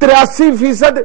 83%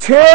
6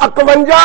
51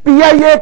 PIA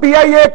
PIA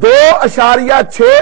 2.6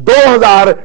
2,000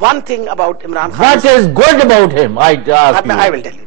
one thing about Imran Khan. What is good about him? I will tell you.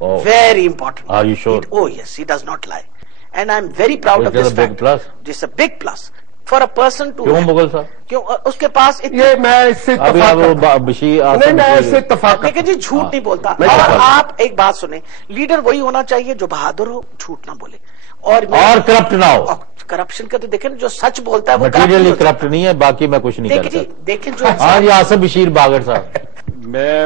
Oh. Very important. Are you sure? Oh yes, he does not lie. And I'm very proud of this fact. Big plus. This is a big plus. For a person too. کیوں مغل صاحب؟ کیوں اس کے پاس یہ میں اس سے ابھی اتفاق بشیر نہیں، میں اس سے اتفاق دیکھیں جی جھوٹ نہیں بولتا. نہیں اور بولتا. آپ ایک بات سنیں، لیڈر وہی ہونا چاہیے جو بہادر ہو، جھوٹ نہ بولے اور کرپٹ نہ ہو. کرپشن کا تو دیکھیں جو سچ بولتا ہے وہ مٹیریلی کرپٹ نہیں ہے، باقی میں کچھ نہیں دیکھیں کرتا. جی دیکھیں جو ہاں جی آصف بشیر باغڑ صاحب. میں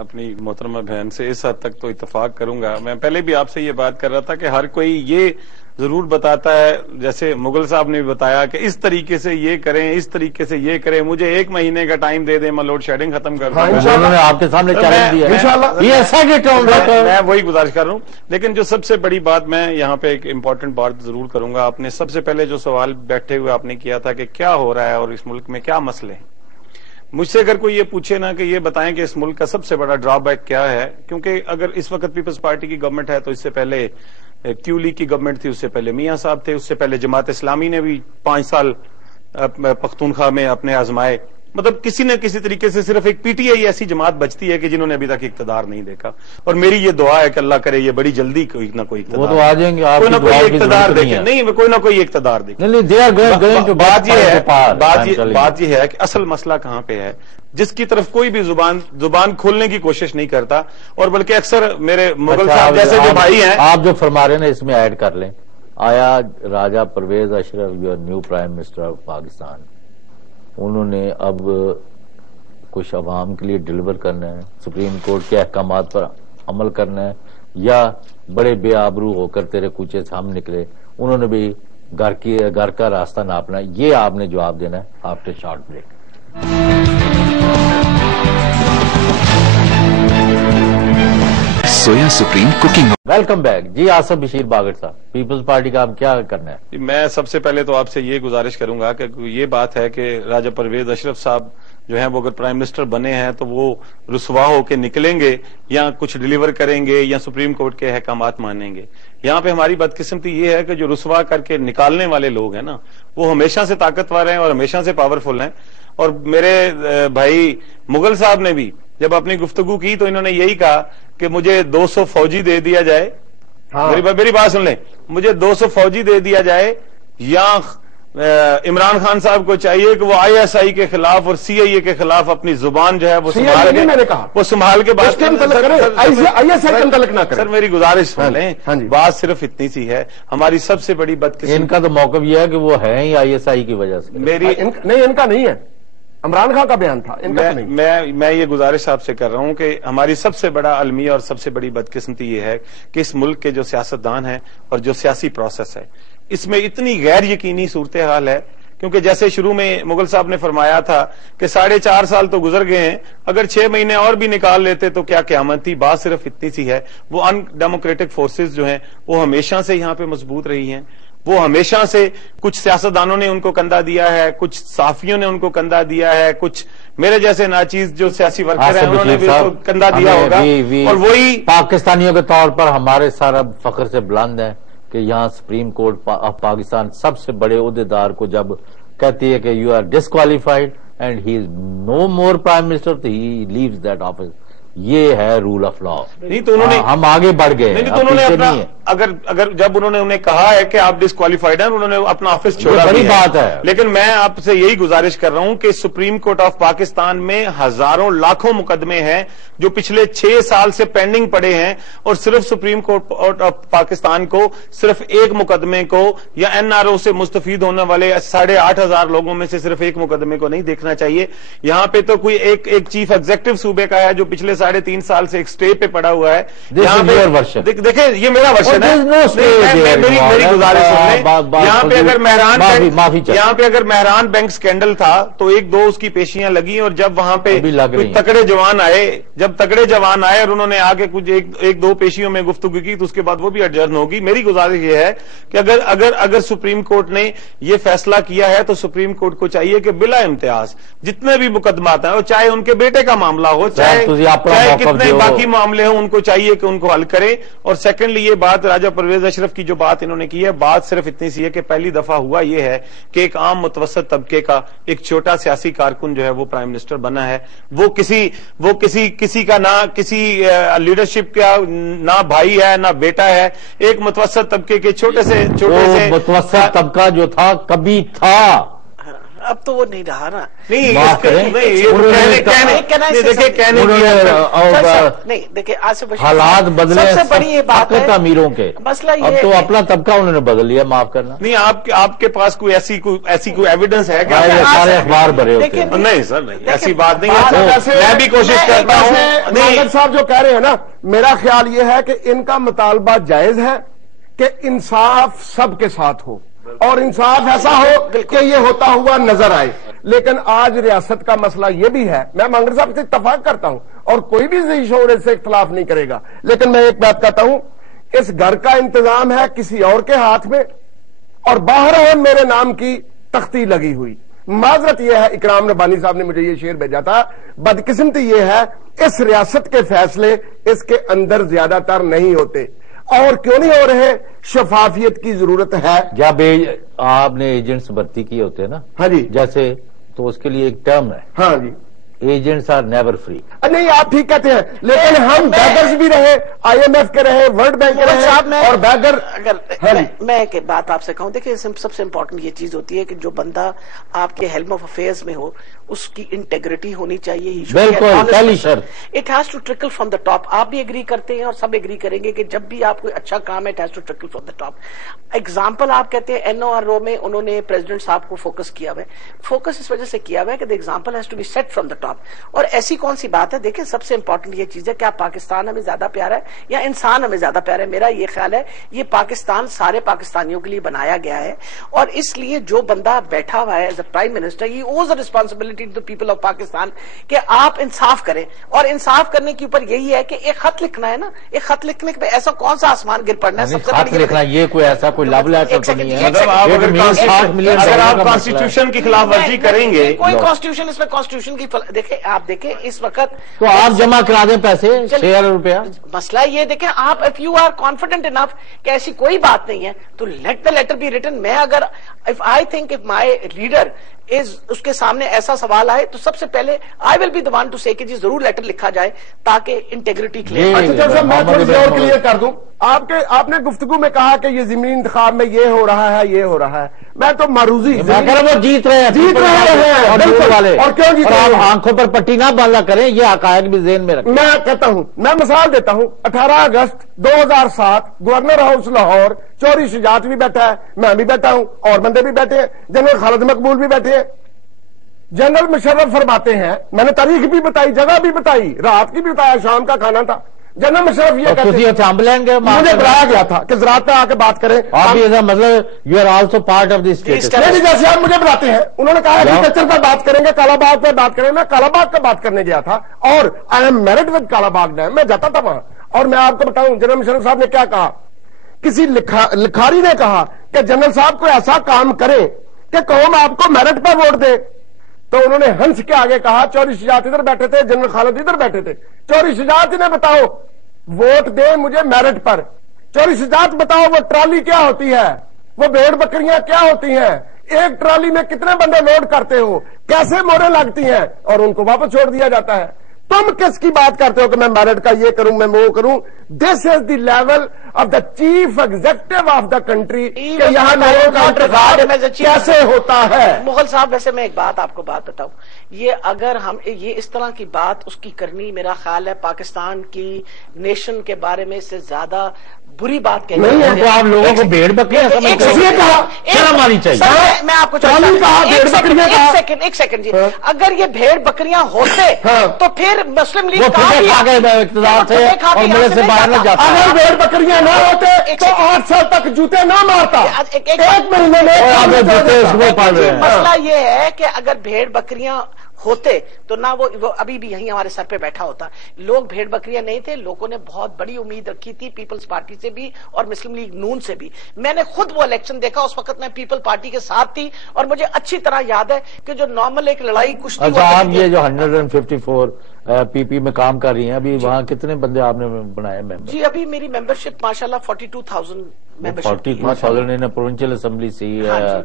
اپنی محترمہ بہن سے اس حد تک تو اتفاق کروں گا. میں پہلے بھی آپ سے یہ بات کر رہا تھا کہ ہر کوئی یہ ضرور بتاتا ہے، جیسے مغل صاحب نے بھی بتایا کہ اس طریقے سے یہ کریں، اس طریقے سے یہ کریں، مجھے 1 مہینے کا ٹائم دے دیں، میں لوڈ شیڈنگ ختم کر دوں. انہوں نے آپ کے سامنے چیلنج دیا ہے انشاءاللہ. یہ ایسا میں وہی گزارش کر رہا ہوں. لیکن جو سب سے بڑی بات میں یہاں پہ ایک امپورٹنٹ بات ضرور کروں گا. آپ نے سب سے پہلے جو سوال بیٹھے ہوئے آپ نے کیا تھا کہ کیا ہو رہا ہے اور اس ملک میں کیا مسئلے ہیں. مجھ سے اگر کوئی یہ پوچھے نا کہ یہ بتائیں کہ اس ملک کا سب سے بڑا ڈرا بیک کیا ہے، کیونکہ اگر اس وقت پیپلز پارٹی کی گورنمنٹ ہے تو اس سے پہلے کیو لیگ کی گورنمنٹ تھی، اس سے پہلے میاں صاحب تھے، اس سے پہلے جماعت اسلامی نے بھی 5 سال پختونخوا میں اپنے آزمائے. مطلب کسی نہ کسی طریقے سے صرف ایک پی ٹی آئی ایسی جماعت بچتی ہے کہ جنہوں نے ابھی تک اقتدار نہیں دیکھا. اور میری یہ دعا ہے کہ اللہ کرے یہ بڑی جلدی کوئی نہ کوئی وہ تو آ جائیں گے، آپ کوئی نہ کی کوئی دعا کی اقتدار ضرورت دیکھیں. نہیں کوئی نہ کوئی اقتدار دیکھیں. نہیں they are going to بات بات یہ ہے کہ اصل مسئلہ کہاں پہ ہے، جس کی طرف کوئی بھی زبان کھولنے کی کوشش نہیں کرتا. اور بلکہ اکثر میرے مغل صاحب جیسے جو بھائی ہیں، آپ جو فرما رہے ہیں اس میں ایڈ کر لیں. آیا Raja Pervaiz Ashraf your new prime minister of Pakistan, انہوں نے اب کچھ عوام کے لیے ڈلیور کرنا ہے، سپریم کورٹ کے احکامات پر عمل کرنا ہے، یا بڑے بے آبرو ہو کر تیرے کوچے سے ہم نکلے، انہوں نے بھی گھر کا راستہ ناپنا ہے. یہ آپ نے جواب دینا ہے after short break. Soya Supreme cooking. Welcome back. جی آصف بشیر باغڑ صاحب، پیپلز پارٹی کا اب کیا کرنا ہے؟ میں سب سے پہلے تو آپ سے یہ گزارش کروں گا کہ یہ بات ہے کہ راجہ پرویز اشرف صاحب جو ہیں وہ اگر پرائم منسٹر بنے ہیں تو وہ رسوا ہو کے نکلیں گے یا کچھ ڈیلیور کریں گے یا سپریم کورٹ کے احکامات مانیں گے. یہاں پہ ہماری بدقسمتی یہ ہے کہ جو رسوا کر کے نکالنے والے لوگ ہیں نا، وہ ہمیشہ سے طاقتور ہیں اور ہمیشہ سے پاورفل ہیں. اور میرے بھائی مغل صاحب نے بھی جب اپنی گفتگو کی تو انہوں نے یہی کہا کہ مجھے 200 فوجی دے دیا جائے. میری بات سن لیں، مجھے 200 فوجی دے دیا جائے، یا عمران خان صاحب کو چاہیے کہ وہ آئی ایس آئی کے خلاف اور سی آئی اے کے خلاف اپنی زبان جو ہے وہ سنبھال کے بات. سر میری گزارش سن لیں، بات صرف اتنی سی ہے. ہماری سب سے بڑی بدقسمتی ان کا تو موقف یہ ہے کہ وہ ہیں ہی آئی ایس آئی کی وجہ سے. نہیں، ان کا نہیں ہے، عمران خان کا بیان تھا. میں یہ گزارش آپ سے کر رہا ہوں کہ ہماری سب سے بڑا المیہ اور سب سے بڑی بدقسمتی یہ ہے کہ اس ملک کے جو سیاستدان ہیں اور جو سیاسی پروسیس ہے، اس میں اتنی غیر یقینی صورتحال ہے. کیونکہ جیسے شروع میں مغل صاحب نے فرمایا تھا کہ 4.5 سال تو گزر گئے ہیں، اگر 6 مہینے اور بھی نکال لیتے تو کیا قیامت تھی. بات صرف اتنی سی ہے، وہ ان ڈیموکریٹک فورسز جو ہیں وہ ہمیشہ سے یہاں پہ مضبوط رہی ہیں. وہ ہمیشہ سے کچھ سیاستدانوں نے ان کو کندھا دیا ہے، کچھ صحافیوں نے ان کو کندھا دیا ہے، کچھ میرے جیسے ناچیز جو سیاسی ورکر ہیں انہوں نے بھی ان کو کندھا دیا ہوگا. اور وہی پاکستانیوں کے طور پر ہمارے سارا فخر سے بلند ہے کہ یہاں سپریم کورٹ آف پاکستان سب سے بڑے عہدیدار کو جب کہتی ہے کہ you are disqualified and he is no more prime minister تو ہی لیوز دیٹ آفس. یہ ہے رول آف لا. نہیں تو انہوں نے ہم آگے بڑھ گئے. نہیں تو انہوں نے اپنا اگر جب انہوں نے انہیں کہا ہے کہ آپ ڈسکوالیفائڈ ہیں، انہوں نے اپنا آفس چھوڑا. بڑی بات ہے. لیکن میں آپ سے یہی گزارش کر رہا ہوں کہ سپریم کورٹ آف پاکستان میں ہزاروں لاکھوں مقدمے ہیں جو پچھلے 6 سال سے پینڈنگ پڑے ہیں، اور صرف سپریم کورٹ آف پاکستان کو صرف ایک مقدمے کو یا این آر او سے مستفید ہونے والے 8,500 لوگوں میں سے صرف ایک مقدمے کو نہیں دیکھنا چاہیے. یہاں پہ تو کوئی ایک چیف ایگزیکٹو صوبے کا ہے جو پچھلے 3.5 سال سے ایک سٹے پہ پڑا ہوا ہے. دیکھیں یہ میرا ورشن ہے. میری گزارش سن لیں. یہاں پہ اگر مہران بینک سکینڈل تھا تو 1-2 اس کی پیشیاں لگی، اور جب وہاں پہ تکڑے جوان آئے اور انہوں نے آگے کچھ 1-2 پیشیوں میں گفتگو کی تو اس کے بعد وہ بھی ایڈجرن ہوگی. میری گزارش یہ ہے کہ اگر سپریم کورٹ نے یہ فیصلہ کیا ہے تو سپریم کورٹ کو چاہیے کہ بلا امتیاز جتنے بھی مقدمات ہیں، چاہے ان کے بیٹے کا معاملہ ہو، چاہے چاہے کتنے باقی معاملے ہوں ان کو چاہیے کہ ان کو حل کرے. اور سیکنڈلی یہ بات راجہ پرویز اشرف کی جو بات انہوں نے کی ہے, بات صرف اتنی سی ہے کہ پہلی دفعہ ہوا یہ ہے کہ ایک عام متوسط طبقے کا ایک چھوٹا سیاسی کارکن جو ہے وہ پرائم منسٹر بنا ہے. وہ کسی کا نہ کسی لیڈرشپ کا نہ بھائی ہے نہ بیٹا ہے, ایک متوسط طبقے کے چھوٹے سے متوسط طبقہ جو تھا کبھی تھا, اب تو وہ نہیں رہا نا. نہیں دیکھیں آصف حالات بدلے, سب سے بڑی یہ بات ہے امیروں کے, مسئلہ یہ اب تو اپنا طبقہ انہوں نے بدل لیا, معاف کرنا. نہیں آپ کے پاس کوئی ایسی کوئی ایویڈنس ہے کہ سارے اخبار بھرے ہوتے ہیں. نہیں سر, نہیں ایسی بات نہیں ہے. میں بھی کوشش کرتا ہوں. مانگل صاحب جو کہہ رہے ہیں نا, میرا خیال یہ ہے کہ ان کا مطالبہ جائز ہے کہ انصاف سب کے ساتھ ہو, اور انصاف ایسا ہو کہ یہ ہوتا ہوا نظر آئے. لیکن آج ریاست کا مسئلہ یہ بھی ہے, میں مانگل صاحب سے اتفاق کرتا ہوں اور کوئی بھی ذی شعور سے اختلاف نہیں کرے گا, لیکن میں ایک بات کہتا ہوں, اس گھر کا انتظام ہے کسی اور کے ہاتھ میں, اور باہر میرے نام کی تختی لگی ہوئی. معذرت یہ ہے, اکرام ربانی صاحب نے مجھے یہ شعر بھیجا تھا, بدقسمتی یہ ہے اس ریاست کے فیصلے اس کے اندر زیادہ تر نہیں ہوتے. اور کیوں نہیں ہو رہے؟ شفافیت کی ضرورت ہے. جب آپ نے ایجنٹس بھرتی کیے ہوتے ہیں نا, ہاں جی, جیسے, تو اس کے لیے ایک ٹرم ہے, ہاں جی, ایجنٹس آر نیور فری. نہیں آپ ٹھیک کہتے ہیں, لیکن ہم بیگرز بھی رہے, آئی ایم ایف کے رہے, ورلڈ بینک کے رہے, اور بیگر. میں ایک بات آپ سے کہوں, دیکھیں سب سے امپورٹنٹ یہ چیز ہوتی ہے کہ جو بندہ آپ کے ہیلم آف افیئرز میں ہو اس کی انٹیگریٹی ہونی چاہیے. بالکل پہلی شرط. It has to trickle from the top. آپ بھی اگری کرتے ہیں اور سب اگری کریں گے کہ جب بھی آپ کوئی اچھا کام ہے, it has to trickle from the top. Example آپ کہتے ہیں این او آر او میں انہوں نے پریزیڈنٹ صاحب کو فوکس کیا ہوا ہے. فوکس اس وجہ سے کیا ہوا ہے کہ the example has to be set from the top. اور ایسی کون سی بات ہے, دیکھیں سب سے امپورٹنٹ یہ چیز ہے, کیا پاکستان ہمیں زیادہ پیارا ہے یا انسان ہمیں زیادہ پیارا ہے؟ میرا یہ خیال ہے یہ پاکستان سارے پاکستانیوں کے لیے بنایا گیا ہے, اور اس لیے جو بندہ بیٹھا ہوا ہے as a prime minister, he owes a responsibility to the people of Pakistan کہ آپ انصاف کریں. اور انصاف کرنے کے اوپر یہی ہے کہ ایک خط لکھنا ہے نا, ایک خط لکھنے پہ ایسا کون سا آسمان گر پڑنا ہے؟ سب سے خط لکھنا یہ کوئی ایسا کوئی لو لیٹر تو نہیں ہے. اگر آپ کانسٹیٹیوشن کی خلاف ورزی کریں گے, کوئی کانسٹیٹیوشن, اس میں کانسٹیٹیوشن کی دیکھیں, آپ دیکھیں اس وقت تو آپ جمع کرا دیں پیسے 6,000 روپیہ. مسئلہ یہ دیکھیں آپ, if you are confident enough کہ ایسی کوئی بات نہیں ہے تو let the letter be written. میں اگر if I think of my leader اس کے سامنے ایسا سوال آئے تو سب سے پہلے I will be the one to سے کہ جی ضرور لیٹر لکھا جائے تاکہ انٹیگریٹی کلیئر. اچھا صاحب میں تھوڑی سی اور کلیئر کر دوں, آپ نے گفتگو میں کہا کہ یہ ضمنی انتخاب میں یہ ہو رہا ہے, یہ ہو رہا ہے. میں تو معروضی وہ جیت رہے ہیں والے, اور کیوں جیت رہے ہیں؟ آنکھوں پر پٹی نہ باندھا کریں, یہ حقائق بھی ذہن میں رکھیں. میں کہتا ہوں, میں مثال دیتا ہوں, 18 اگست 2007 گورنر ہاؤس لاہور چوری شجاعت بھی بیٹھا ہے, میں بھی بیٹھا ہوں, اور بندے بھی بیٹھے ہیں, جنرل خالد مقبول بھی بیٹھے ہیں. جنرل مشرف فرماتے ہیں, میں نے تاریخ بھی بتائی, جگہ بھی بتائی, رات کی بھی بتایا, شام کا کھانا تھا. جنرل مشرف یہ کہتے ہیں, مجھے بلایا گیا تھا کہ زراعت پہ آ کے بات کریں. آپ مطلب you are also part of the state. جیسے آپ مجھے بلاتے ہیں, انہوں نے کہا ایگریکلچر پر بات کریں گے, کالا باغ پہ بات کریں. میں کالا باغ پہ بات کرنے گیا تھا, اور I am married with Kala Bagh dam, میں جاتا تھا وہاں. اور میں آپ کو بتاؤں جنرل مشرف صاحب نے کیا کہا, کسی لکھاری نے کہا کہ جنرل صاحب کو ایسا کام کریں کہ قوم آپ کو میرٹ پہ ووٹ دے. تو انہوں نے ہنس کے آگے کہا, چوری شجاعت ادھر بیٹھے تھے, جنرل خالد ادھر بیٹھے تھے, چوری شجاعت نے بتاؤ ووٹ دیں مجھے میرٹ پر. چوری شجاعت بتاؤ وہ ٹرالی کیا ہوتی ہے, وہ بھیڑ بکریاں کیا ہوتی ہیں, ایک ٹرالی میں کتنے بندے لوڈ کرتے ہو, کیسے موریں لگتی ہیں, اور ان کو واپس چھوڑ دیا جاتا ہے. تم کس کی بات کرتے ہو کہ میں میرٹ کا یہ کروں, میں وہ کروں؟ This is the level of the chief executive of the country کہ یہاں لوگوں کا انتخاب کیسے ہوتا ہے. مغل صاحب ویسے میں ایک بات آپ کو بتاؤں, یہ اگر ہم یہ اس طرح کی بات اس کی کرنی, میرا خیال ہے پاکستان کی نیشن کے بارے میں سے زیادہ بری بات کہہ نہیں ہے. آپ لوگوں کو بھیڑ بکریاں شرم آنی چاہیے. میں آپ کو ایک سیکنڈ جی, اگر یہ بھیڑ بکریاں ہوتے تو پھر مسلم لیگ اقتدار سے اور ملک سے باہر نہ جاتا. اگر بھیڑ بکریاں نہ ہوتے تو 8 سال تک جوتے نہ مارتا. ایک مہینے میں مسئلہ یہ ہے کہ اگر بھیڑ بکریاں ہوتے تو نہ وہ ابھی بھی یہیں ہمارے سر پہ بیٹھا ہوتا. لوگ بھیڑ بکریاں نہیں تھے, لوگوں نے بہت بڑی امید رکھی تھی پیپلز پارٹی سے بھی اور مسلم لیگ نون سے بھی. میں نے خود وہ الیکشن دیکھا, اس وقت میں پیپل پارٹی کے ساتھ تھی, اور مجھے اچھی طرح یاد ہے کہ جو نارمل ایک لڑائی کشتی. اچھا, آپ یہ جو 154 پی پی میں کام کر رہی ہیں ابھی وہاں کتنے بندے آپ نے بنائے ممبر؟ جی ابھی میری ممبرشپ ماشاءاللہ 42,000 ممبرشپ 42,000 ان پروونشل اسمبلی سے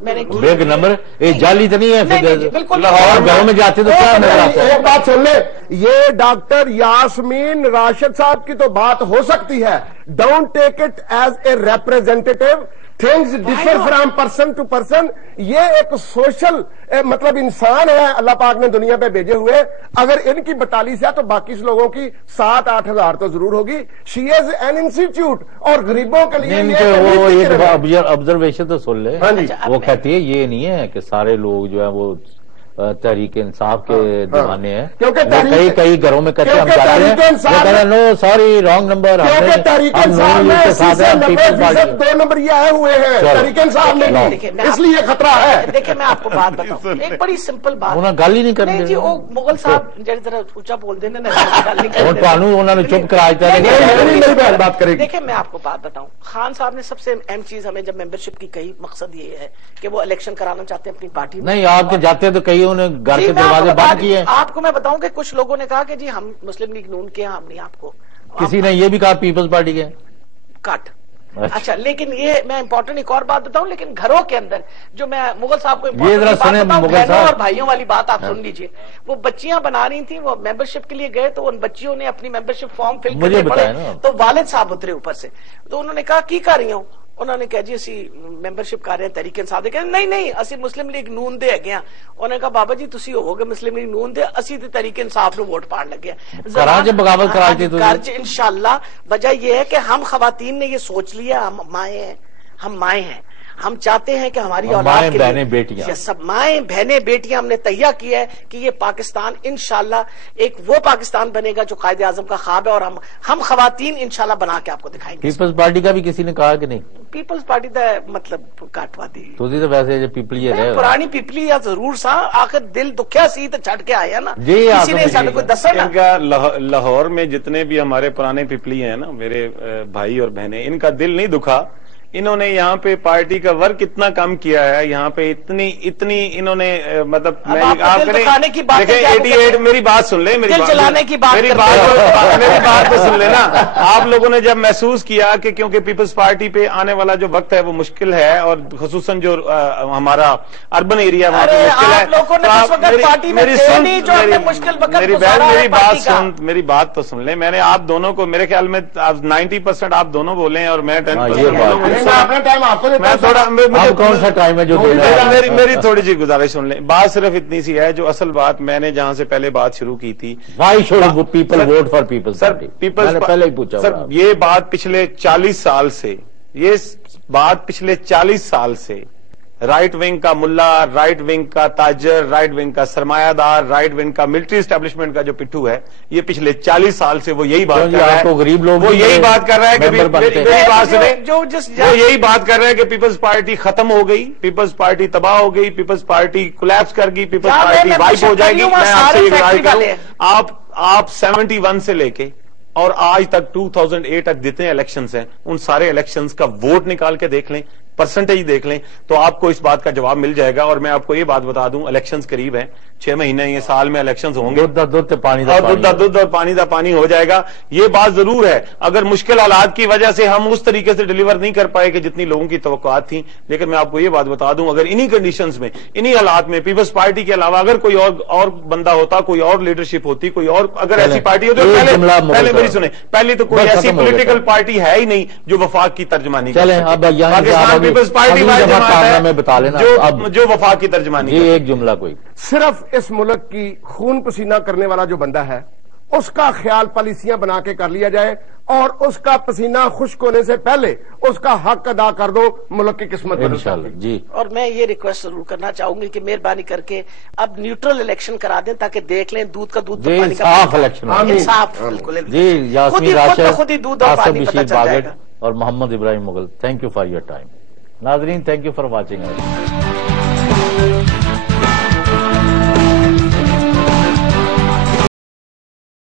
میں نے کی بگ نمبر. یہ جعلی تو نہیں ہے نہیں، بالکل لاہور گھروں میں جاتے تو کیا نظر آتا ہے؟ ایک بات سن لیں، یہ ڈاکٹر یاسمین راشد صاحب کی تو بات ہو سکتی ہے. Don't take it as a representative. Things differ from person to person. یہ ایک سوشل مطلب انسان ہے اللہ پاک نے دنیا پہ بھیجے ہوئے. اگر ان کی 42 ہے تو باقی لوگوں کی 7-8 ہزار تو ضرور ہوگی. شی از این انسٹیٹیوٹ اور غریبوں کے لیے وہ ایک آبزرویشن تو سن لے. ہاں جی. وہ کہتی ہے یہ نہیں ہے کہ سارے لوگ جو ہے وہ تحریک انصاف کے دیوانے ہیں. کیونکہ کئی گھروں میں کہتے ہیں ہم جاتے ہیں نو سوری رانگ نمبر. کیونکہ تحریک انصاف میں 90% 2 نمبر یہ آئے ہوئے ہیں تحریک انصاف میں، اس لیے خطرہ ہے. دیکھیں میں آپ کو بات بتاؤں، ایک بڑی سمپل بات. انہوں نے گل ہی نہیں کرنی. نہیں جی وہ مغل صاحب جڑی طرح اونچا بول دینا انہوں نے چپ کرایا. بات کرے گی. دیکھیں میں آپ کو بات بتاؤں، خان صاحب نے سب سے اہم چیز ہمیں جب ممبرشپ کی کہی، مقصد یہ ہے کہ وہ الیکشن کرانا چاہتے ہیں اپنی پارٹی میں. نہیں آپ کے جاتے تو کئی انہوں نے گھر کے دروازے بند کیے. آپ کو میں بتاؤں کہ کچھ لوگوں نے کہا کہ جی ہم مسلم لیگ نون کے، ہم نہیں آپ کو. کسی نے یہ بھی کہا پیپلز پارٹی کے کٹ. اچھا لیکن یہ میں امپورٹنٹ ایک اور بات بتاؤں، لیکن گھروں کے اندر جو میں مغل صاحب کو بہنوں اور بھائیوں والی بات آپ سن لیجئے. وہ بچیاں بنا رہی تھیں، وہ ممبرشپ کے لیے گئے تو ان بچیوں نے اپنی ممبرشپ فارم فل کرنے پڑے تو والد صاحب اترے اوپر سے. تو انہوں نے کہا کی کر رہی ہوں؟ انہوں نے کہا جی اسی ممبرشپ کر رہے ہیں تحریک انصاف دے. کہ نہیں اسی مسلم لیگ نون دے گیا. انہوں نے کہا بابا جی تسی ہو گے مسلم لیگ نون دے، اسی تے تحریک انصاف نو ووٹ پان لگے. بغاوت کرائی تھی انشاءاللہ. وجہ یہ ہے کہ ہم خواتین نے یہ سوچ لیا ہم مائیں ہیں. ہم چاہتے ہیں کہ ہماری اولاد کے بہنیں بیٹیاں سب مائیں بہنیں بیٹیاں ہم نے تیار کیا ہے کہ یہ پاکستان انشاءاللہ ایک وہ پاکستان بنے گا جو قائد اعظم کا خواب ہے، اور ہم خواتین انشاءاللہ بنا کے آپ کو دکھائیں گے. پیپلز پارٹی کا بھی کسی نے کہا کہ نہیں؟ پیپلز پارٹی دا مطلب کاٹوا دی تو ویسے پیپل یہ رہے پرانی پیپلی یا ضرور سا آخر دل دکھیا سی تو چھٹ کے آیا نا. جی کسی نے سانو کوئی دسا نا. لاہور میں جتنے بھی ہمارے پرانے پیپلی ہیں نا میرے بھائی اور بہنیں، ان کا دل نہیں دکھا. انہوں نے یہاں پہ پارٹی کا ورک اتنا کم کیا ہے، یہاں پہ اتنی انہوں نے مطلب دیکھیں 88 میری بات سن لیں، میری بات تو سن لیں نا. آپ لوگوں نے جب محسوس کیا کہ کیونکہ پیپلز پارٹی پہ آنے والا جو وقت ہے وہ مشکل ہے، اور خصوصاً جو ہمارا اربن ایریا وہاں پہ مشکل ہے. میری بات تو سن لیں. میں نے آپ دونوں کو میرے خیال میں 90% آپ دونوں بولیں اور میں 10%. کون سا ٹائم ہے جو میری تھوڑی سی گزارش سن لیں. بات صرف اتنی سی ہے، جو اصل بات میں نے جہاں سے پہلے بات شروع کی تھی، why should people vote for Peoples Party. پہلے ہی پوچھا سر، یہ بات پچھلے 40 سال سے رائٹ ونگ کا ملا، رائٹ ونگ کا تاجر، رائٹ ونگ کا سرمایہ دار، رائٹ ونگ کا ملٹری اسٹیبلشمنٹ کا جو پٹھو ہے، یہ پچھلے 40 سال سے وہ یہی بات کر رہا ہے. غریب لوگ وہ یہی بات کر رہا ہے کہ یہی بات کر رہا ہے کہ پیپلز پارٹی ختم ہو گئی، پیپلز پارٹی تباہ ہو گئی، پیپلز پارٹی کولیپس کر گئی، پیپلز پارٹی وائپ ہو جائے گی. میں آپ سے اقرار کروں، آپ 71 سے لے کے اور آج تک 2008 تک جتنے الیکشنز ہیں ان سارے الیکشنز کا ووٹ نکال کے دیکھ لیں، پرسنٹیج دیکھ لیں تو آپ کو اس بات کا جواب مل جائے گا. اور میں آپ کو یہ بات بتا دوں، الیکشنز قریب ہیں، 6 مہینے یہ سال میں الیکشنز ہوں گے، دودھ اور پانی دا پانی ہو جائے گا. یہ بات ضرور ہے، اگر مشکل حالات کی وجہ سے ہم اس طریقے سے ڈیلیور نہیں کر پائے کہ جتنی لوگوں کی توقعات تھیں، لیکن میں آپ کو یہ بات بتا دوں، اگر انہی کنڈیشنز میں، انہی حالات میں پیپلز پارٹی کے علاوہ اگر کوئی اور بندہ ہوتا، کوئی اور لیڈرشپ ہوتی، کوئی اور اگر ایسی پارٹی ہوتی، پہلے میری سنیں، پہلے تو کوئی ایسی پولیٹیکل پارٹی ہے ہی نہیں جو وفاق کی ترجمانی کرے. پاکستان پیپلز پارٹی میں بتا لینا جو وفاق کی ترجمانی. ایک جملہ کوئی صرف اس ملک کی خون پسینہ کرنے والا جو بندہ ہے اس کا خیال پالیسیاں بنا کے کر لیا جائے، اور اس کا پسینہ خشک ہونے سے پہلے اس کا حق ادا کر دو، ملک کی قسمت انشاءاللہ. جی اور میں یہ ریکویسٹ ضرور کرنا چاہوں گی کہ مہربانی کر کے اب نیوٹرل الیکشن کرا دیں تاکہ دیکھ لیں دودھ کا دودھ پانی کا انصاف. بالکل جی. یاسمین راشد، خود ہی دودھ اور پانی پتہ چل جائے گا. اور Mohammad Ibrahim Mughal, thank you for your time. ناظرین، تھینک یو فار واچنگ.